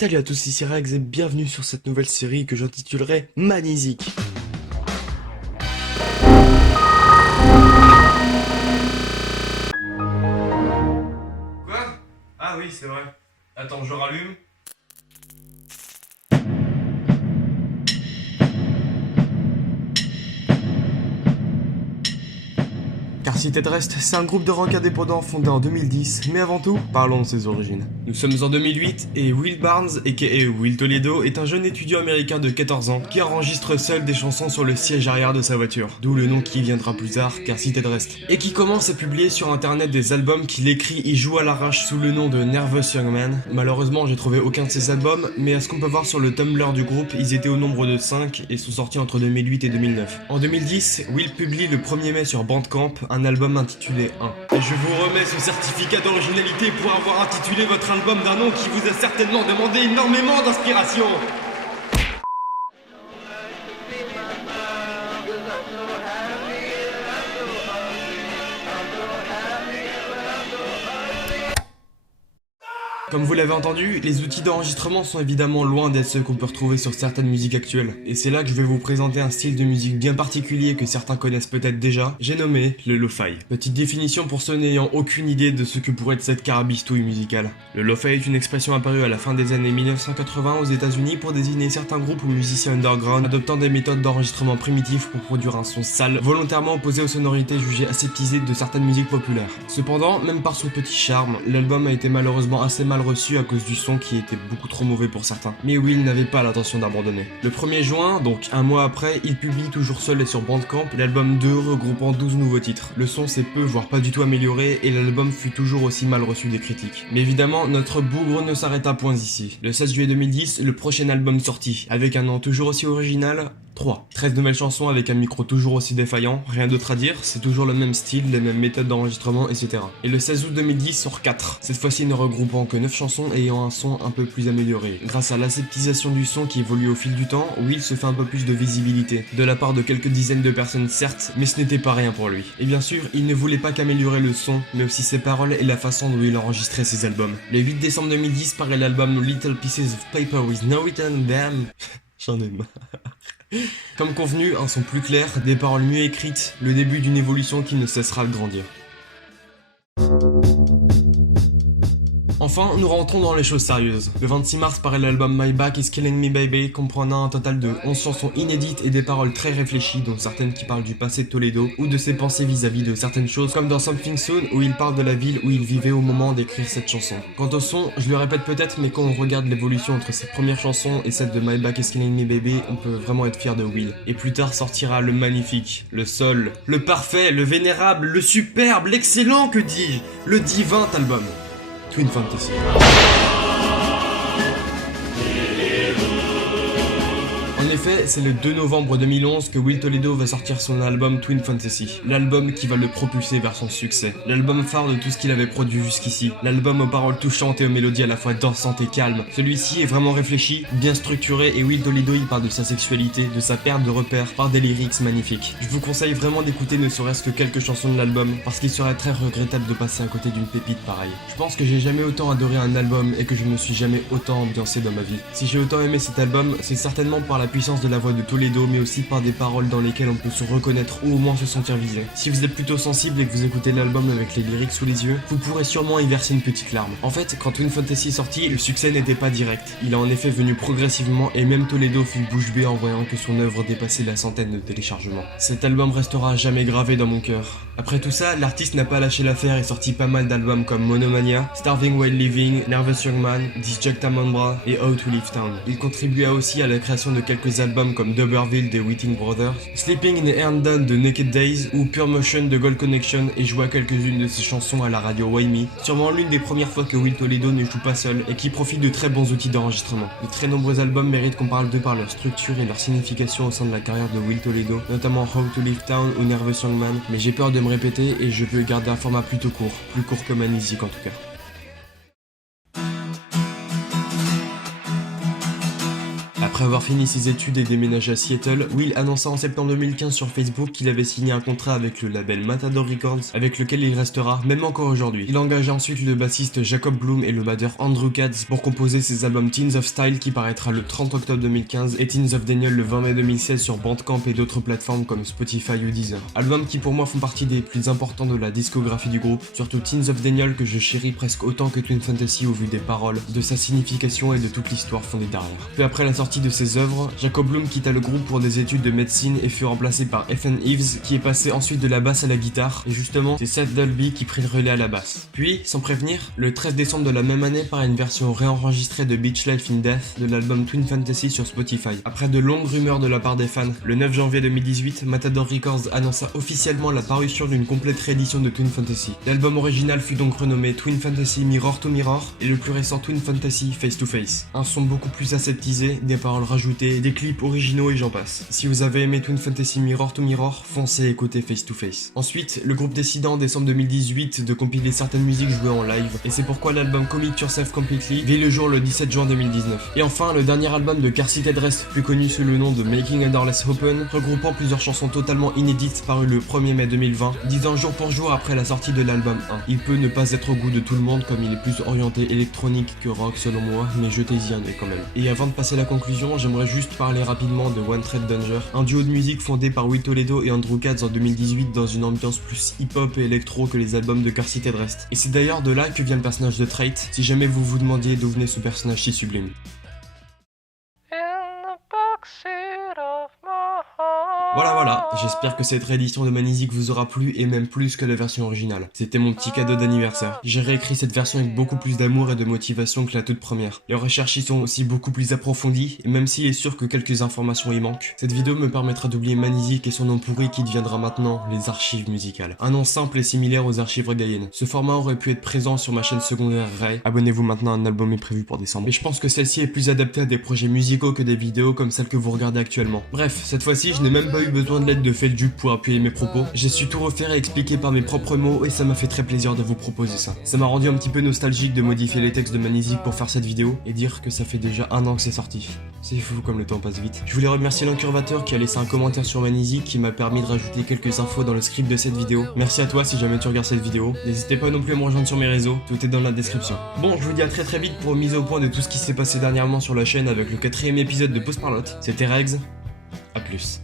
Salut à tous, ici Rags et bienvenue sur cette nouvelle série que j'intitulerai Manisic. Quoi? Ah oui, c'est vrai. Attends, je rallume. Car Cité de Rest, c'est un groupe de rock indépendant fondé en 2010, mais avant tout, parlons de ses origines. Nous sommes en 2008 et Will Barnes, aka Will Toledo, est un jeune étudiant américain de 14 ans qui enregistre seul des chansons sur le siège arrière de sa voiture, d'où le nom qui viendra plus tard, Car Cité de Rest, et qui commence à publier sur internet des albums qu'il écrit et joue à l'arrache sous le nom de Nervous Young Man. Malheureusement, j'ai trouvé aucun de ces albums, mais à ce qu'on peut voir sur le Tumblr du groupe, ils étaient au nombre de 5 et sont sortis entre 2008 et 2009. En 2010, Will publie le 1er mai sur Bandcamp un album intitulé 1. Et je vous remets ce certificat d'originalité pour avoir intitulé votre album d'un nom qui vous a certainement demandé énormément d'inspiration. Comme vous l'avez entendu, les outils d'enregistrement sont évidemment loin d'être ceux qu'on peut retrouver sur certaines musiques actuelles. Et c'est là que je vais vous présenter un style de musique bien particulier que certains connaissent peut-être déjà, j'ai nommé le lo-fi. Petite définition pour ceux n'ayant aucune idée de ce que pourrait être cette carabistouille musicale. Le lo-fi est une expression apparue à la fin des années 1980 aux États-Unis pour désigner certains groupes ou musiciens underground adoptant des méthodes d'enregistrement primitives pour produire un son sale, volontairement opposé aux sonorités jugées aseptisées de certaines musiques populaires. Cependant, même par son petit charme, l'album a été malheureusement assez mal reçu à cause du son qui était beaucoup trop mauvais pour certains. Mais Will n'avait pas l'intention d'abandonner. Le 1er juin, donc un mois après, il publie toujours seul et sur Bandcamp l'album 2 regroupant 12 nouveaux titres. Le son s'est peu voire pas du tout amélioré et l'album fut toujours aussi mal reçu des critiques. Mais évidemment, notre bougre ne s'arrêta point ici. Le 16 juillet 2010, le prochain album sortit, avec un nom toujours aussi original, 3. 13 nouvelles chansons avec un micro toujours aussi défaillant, rien d'autre à dire, c'est toujours le même style, les mêmes méthodes d'enregistrement, etc. Et le 16 août 2010 sort 4, cette fois-ci ne regroupant que 9 chansons et ayant un son un peu plus amélioré. Grâce à l'aseptisation du son qui évolue au fil du temps, Will se fait un peu plus de visibilité, de la part de quelques dizaines de personnes certes, mais ce n'était pas rien pour lui. Et bien sûr, il ne voulait pas qu'améliorer le son, mais aussi ses paroles et la façon dont il enregistrait ses albums. Le 8 décembre 2010 paraît l'album Little Pieces of Paper with No Written Damn. J'en ai marre. Comme convenu, un son plus clair, des paroles mieux écrites, le début d'une évolution qui ne cessera de grandir. Enfin, nous rentrons dans les choses sérieuses. Le 26 mars paraît l'album My Back is Killing Me Baby, comprenant un total de 11 chansons inédites et des paroles très réfléchies, dont certaines qui parlent du passé de Toledo, ou de ses pensées vis-à-vis de certaines choses, comme dans Something Soon, où il parle de la ville où il vivait au moment d'écrire cette chanson. Quant au son, je le répète peut-être, mais quand on regarde l'évolution entre ses premières chansons et celle de My Back is Killing Me Baby, on peut vraiment être fier de Will. Et plus tard sortira le magnifique, le seul, le parfait, le vénérable, le superbe, l'excellent, que dis-je, le divin album. Twin Fantasy. En effet, c'est le 2 novembre 2011 que Will Toledo va sortir son album Twin Fantasy, l'album qui va le propulser vers son succès, l'album phare de tout ce qu'il avait produit jusqu'ici, l'album aux paroles touchantes et aux mélodies à la fois dansantes et calmes. Celui-ci est vraiment réfléchi, bien structuré et Will Toledo y parle de sa sexualité, de sa perte de repères par des lyrics magnifiques. Je vous conseille vraiment d'écouter ne serait-ce que quelques chansons de l'album parce qu'il serait très regrettable de passer à côté d'une pépite pareille. Je pense que j'ai jamais autant adoré un album et que je me suis jamais autant ambiancé dans ma vie. Si j'ai autant aimé cet album, c'est certainement par la puissance de la voix de Toledo, mais aussi par des paroles dans lesquelles on peut se reconnaître ou au moins se sentir visé. Si vous êtes plutôt sensible et que vous écoutez l'album avec les lyrics sous les yeux, vous pourrez sûrement y verser une petite larme. En fait, quand Twin Fantasy est sorti, le succès n'était pas direct. Il est en effet venu progressivement et même Toledo fut bouche bée en voyant que son œuvre dépassait la centaine de téléchargements. Cet album restera jamais gravé dans mon cœur. Après tout ça, l'artiste n'a pas lâché l'affaire et sorti pas mal d'albums comme Monomania, Starving While Living, Nervous Young Man, Disjecta Mambra et How to Leave Town. Il contribua aussi à la création de quelques albums comme D'Urberville des Whiting Brothers, Sleeping in the Herndon de Naked Days ou Pure Motion de Gold Connection et joua quelques-unes de ses chansons à la radio Why Me, sûrement l'une des premières fois que Will Toledo ne joue pas seul et qui profite de très bons outils d'enregistrement. De très nombreux albums méritent qu'on parle d'eux par leur structure et leur signification au sein de la carrière de Will Toledo, notamment How to Leave Town ou Nervous Young Man, mais j'ai peur de me répéter et je veux garder un format plutôt court, plus court que Manisic en tout cas. Après avoir fini ses études et déménagé à Seattle, Will annonça en septembre 2015 sur Facebook qu'il avait signé un contrat avec le label Matador Records, avec lequel il restera même encore aujourd'hui. Il engagea ensuite le bassiste Jacob Bloom et le batteur Andrew Katz pour composer ses albums Teens of Style qui paraîtra le 30 octobre 2015 et Teens of Daniel le 20 mai 2016 sur Bandcamp et d'autres plateformes comme Spotify ou Deezer. Albums qui pour moi font partie des plus importants de la discographie du groupe, surtout Teens of Daniel que je chéris presque autant que Twin Fantasy au vu des paroles, de sa signification et de toute l'histoire fondée derrière. Peu après la sortie de ses œuvres, Jacob Bloom quitta le groupe pour des études de médecine et fut remplacé par Ethan Eves qui est passé ensuite de la basse à la guitare et justement c'est Seth Dolby qui prit le relais à la basse. Puis, sans prévenir, le 13 décembre de la même année paraît une version réenregistrée de Beach Life in Death de l'album Twin Fantasy sur Spotify. Après de longues rumeurs de la part des fans, le 9 janvier 2018, Matador Records annonça officiellement la parution d'une complète réédition de Twin Fantasy. L'album original fut donc renommé Twin Fantasy Mirror to Mirror et le plus récent Twin Fantasy Face to Face. Un son beaucoup plus aseptisé, des paroles rajoutées, des clips originaux et j'en passe. Si vous avez aimé Twin Fantasy Mirror to Mirror, foncez écouter Face to Face. Ensuite, le groupe décida en décembre 2018 de compiler certaines musiques jouées en live et c'est pourquoi l'album Commit Yourself Completely vit le jour le 17 juin 2019. Et enfin, le dernier album de Car Seated Rest, plus connu sous le nom de Making a Door Less Open, regroupant plusieurs chansons totalement inédites parues le 1er mai 2020, 10 ans jour pour jour après la sortie de l'album 1. Il peut ne pas être au goût de tout le monde comme il est plus orienté électronique que rock selon moi, mais jetez-y un œil quand même. Et avant de passer à la conclusion, j'aimerais juste parler rapidement de One Tread Danger, un duo de musique fondé par Will Toledo et Andrew Katz en 2018 dans une ambiance plus hip-hop et électro que les albums de Car Seated Rest. Et c'est d'ailleurs de là que vient le personnage de Trait, si jamais vous vous demandiez d'où venait ce personnage si sublime. Voilà, j'espère que cette réédition de Manizik vous aura plu et même plus que la version originale. C'était mon petit cadeau d'anniversaire. J'ai réécrit cette version avec beaucoup plus d'amour et de motivation que la toute première. Les recherches y sont aussi beaucoup plus approfondies et même s'il est sûr que quelques informations y manquent, cette vidéo me permettra d'oublier Manizik et son nom pourri qui deviendra maintenant les archives musicales. Un nom simple et similaire aux archives régaliennes. Ce format aurait pu être présent sur ma chaîne secondaire Ray. Abonnez-vous maintenant, un album est prévu pour décembre. Mais je pense que celle-ci est plus adaptée à des projets musicaux que des vidéos comme celle que vous regardez actuellement. Bref, cette fois-ci je n'ai même pas eu besoin de l'aide de Feldup pour appuyer mes propos. J'ai su tout refaire et expliquer par mes propres mots et ça m'a fait très plaisir de vous proposer ça. Ça m'a rendu un petit peu nostalgique de modifier les textes de Manizik pour faire cette vidéo et dire que ça fait déjà 1 an que c'est sorti. C'est fou comme le temps passe vite. Je voulais remercier l'incurvateur qui a laissé un commentaire sur Manizik qui m'a permis de rajouter quelques infos dans le script de cette vidéo. Merci à toi si jamais tu regardes cette vidéo. N'hésitez pas non plus à me rejoindre sur mes réseaux, tout est dans la description. Bon, je vous dis à très vite pour une mise au point de tout ce qui s'est passé dernièrement sur la chaîne avec le 4e épisode de Post Parlotte. C'était Regs, à plus.